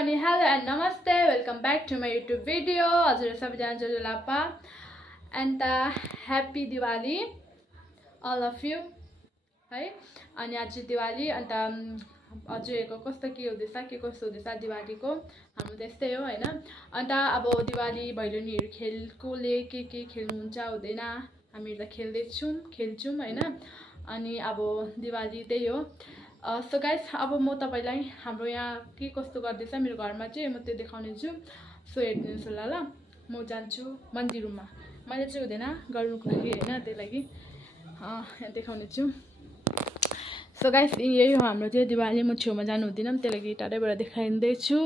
पनि hello and नमस्ते welcome back to my YouTube video. हजुर सबैजना जो लापा and happy Diwali all of you है। अनि आज दिवाली अन्त हजुरहरूको कस्तो के हुँदैछ के कस्तो हुँदैछ दिवालीको हाम्रो त्यस्तै हो हैन। अन्त अब दिवाली भैलेनीहरू खेलकोले के खेल्नुहुन्छ हुँदैन हामीहरू त खेल्छौँ हैन। अनि अब दिवाली त्यही हो। सो गाइस अब म तपाईलाई हाम्रो यहाँ के कस्तो गर्दैछ मेरो घरमा चाहिँ म त्यो देखाउने छु। सो हेर्दिनुहोस् होला ल। म जान्छु मन्दिरमा मैले चाहिँ हुँदैन गर्नुको लागि हैन, त्यही लागि यहाँ देखाउने छु। सो गाइस यही हो हाम्रो चाहिँ दिवाली। म छेउमा जानु हुँदैन त्यही लागि टाढैबाट देखाइँदैछु।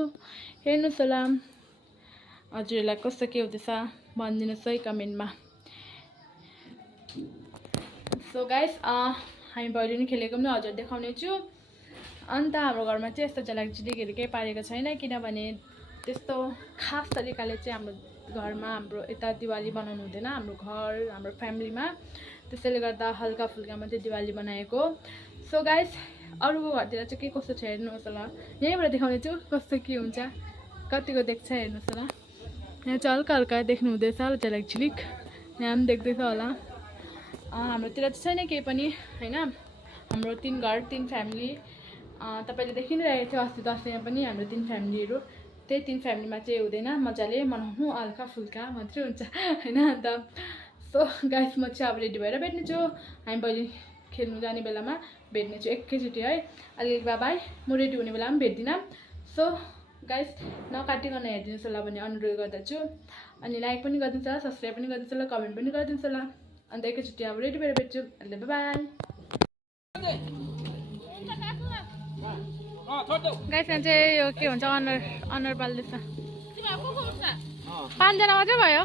हेर्नुहोस् होला हजुरहरूलाई कस्तो के हुँदैछ भनिदिनुहोस् है कमेन्टमा। सो गाइस हामी भैलेनी खेलेको पनि हजुर देखाउने छु। अन्त हाम्रो घरमा चाहिँ यस्तो झलकझिलिकहरू केही पारेको छैन किनभने त्यस्तो खास तरिकाले चाहिँ हाम्रो घरमा हाम्रो यता दिवाली बनाउनु हुँदैन हाम्रो घर हाम्रो फ्यामिलीमा, त्यसैले गर्दा हल्का फुल्का मात्रै दिवाली बनाएको। सो गाइस अरूको घरतिर चाहिँ के कस्तो छ हेर्नुहोस् होला, यहीँबाट देखाउने छु कस्तो के हुन्छ कतिको देख्छ हेर्नुहोस् होला। यहाँ चाहिँ हल्का हल्का देख्नु हुँदैछ झलकझिलिक, यहाँ पनि देख्दैछ होला। हाम्रोतिर चाहिँ छैन केही पनि हैन। हाम्रो 3 घर 3 फ्यामिली तपाईले देखि नै रहेको थियो अस्ति दसैँमा पनि हाम्रो 3 फ्यामिलीहरू, त्यही 3 फ्यामिलीमा चाहिँ हुँदैन मजाले मनाउनु हल्का फुल्का मात्रै हुन्छ हैन। अन्त सो गाइस म चाहिँ अब रेडी भएर भेट्ने छु। हामी भोलि खेल्नु जाने बेलामा भेट्ने छु एकैचोटि है। अलिअलि बाबाई म रेडी हुने बेलामा भेट्दिनँ। सो गाइस नकाटिकन हेरिदिनुहोस् होला भन्ने अनुरोध गर्दछु। अनि लाइक पनि गरिदिनुहोस् होला, सब्सक्राइब पनि गरिदिनुहोस् होला, कमेन्ट पनि गरिदिनुहोस् होला। अन्त एकैचोटि अब रेडी भएर भेट्छु। अहिले बाई बाई गाइस। यहाँ चाहिँ यो के भन्छ अनुहार पाल्दैछ। 5 जना मात्रै भयो।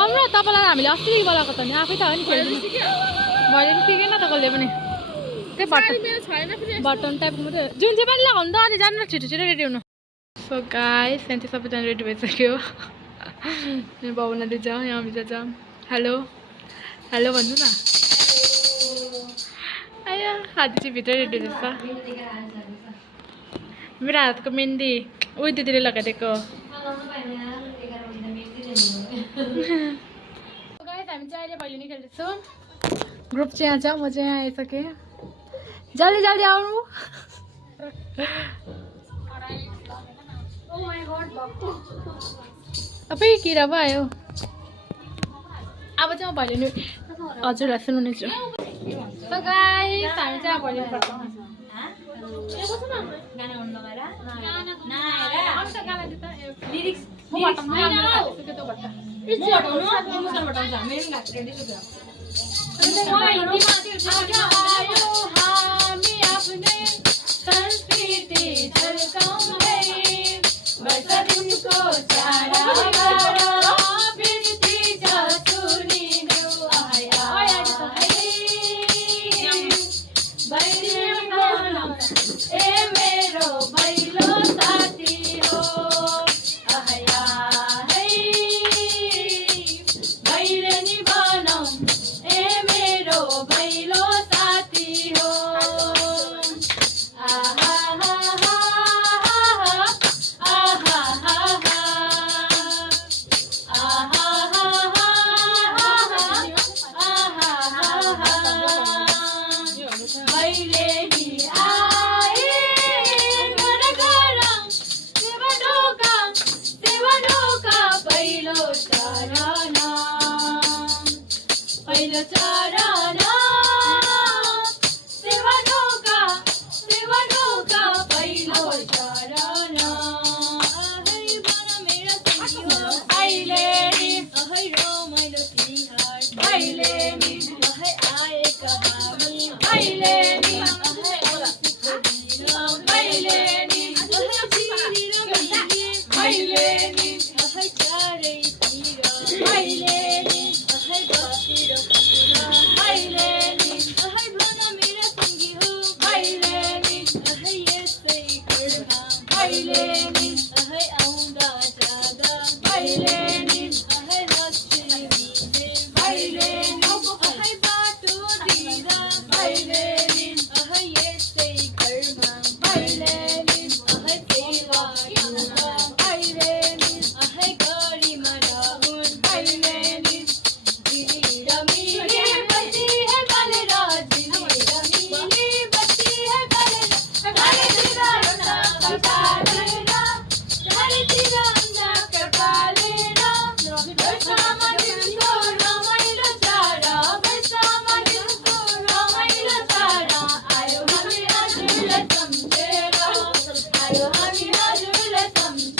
आउनु तपाईँलाई हामीले अस्ति बोलाएको त नि आफै त हो नि खेल्नु मैले पनि सिकेन त कसले पनि त्यही बटन टाइपको मात्रै जुन चाहिँ पनि लगाउनु त अनि जानु छिटो रेडी हुनु। सो गाइस यहाँ चाहिँ सबैजना रेडी भइसक्यो। यहाँ बाबुना दिन्छ यहाँ अमिता छ। हेलो हेलो भन्नु न। आयो हात चाहिँ भित्र रेडी हुँदैछ। मेरो हातको मेहन्दी उही दिदीले लगाइदिएको। गाइस हामी चाहिँ अहिले भैलेनी खेल्दैछौँ। ग्रुप चाहिँ यहाँ छ, म चाहिँ यहाँ आइसकेँ। जल्दी जल्दी आउनु। सबै किरा भयो। अब चाहिँ म भैलेनी हजुरलाई सुनाउने छु। सो गाइस हामी चाहिँ अब भैलेनी फर्काउँछ। पालेर चारैतिर अन्धकार पालेर वर्षमा दिनको रमाइलो चाड वर्षमा दिनको रमाइलो चाड आयो हामी हजुरलाई सम्झेर आयो हामी हजुरलाई सम्झेर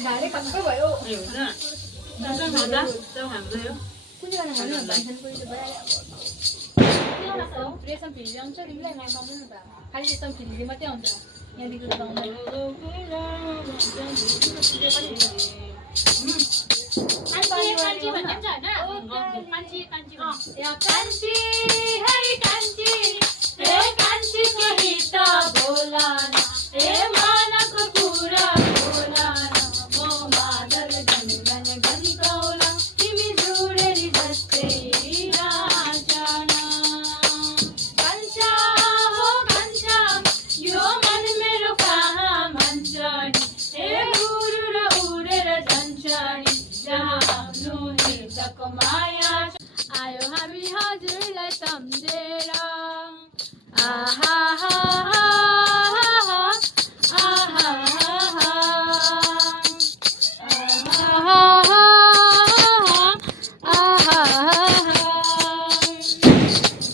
भाले कस्तो भयो रेशम फिल्ली आउँछ तिमीलाई नपाउनु नि त खालि रेशम फिल्ली मात्रै आउँछ यहाँदेखि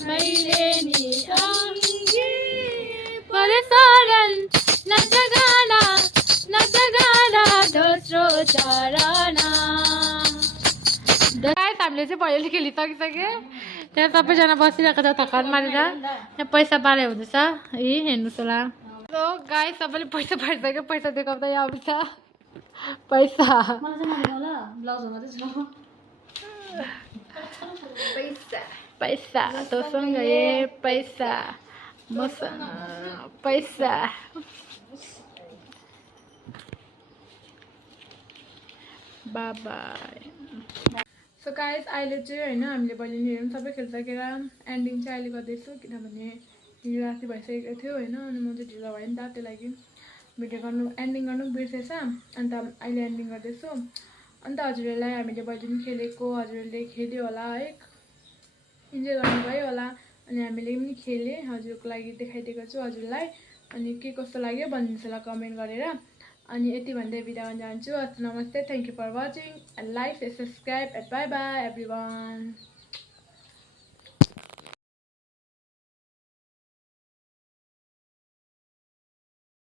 मैले नि अङ्गी परसारन नजगाना दोस्रो चरण गाइस हामीले चाहिँ पहिले खेलिसकिसक्यो त्यहाँ सबैजना बसिरहेको छ थकान मारेर त्यहाँ पैसा बारे हुँदैछ हेर्नुहोस् होला गाइस सबैले पैसा पाइसक्यो पैसा देखाउँदा यहाँ आउँछ पैसा पैसा तँसँग पैसा मसँग पैसा बाई सो गाइस अहिले चाहिँ होइन हामीले भैलेनीहरू पनि सबै खेलिसकेर एन्डिङ चाहिँ अहिले गर्दैछु किनभने हिजो राति भइसकेको थियो होइन अनि म चाहिँ ढिलो भयो नि त त्यही लागि भिडियो गर्नु एन्डिङ गर्नु बिर्सेछ अन्त अहिले एन्डिङ गर्दैछु अन्त हजुरहरूलाई हामीले भैलेनी खेलेको हजुरहरूले खेल्यो होला है इन्जोय गर्नुभयो होला अनि हामीले पनि खेलेँ हजुरको लागि देखाइदिएको छु हजुरलाई अनि के कस्तो लाग्यो भनिदिनुहोस् होला कमेन्ट गरेर अनि यति भन्दै बिदा हुन जान्छु नमस्ते thank you for watching and like subscribe and bye bye everyone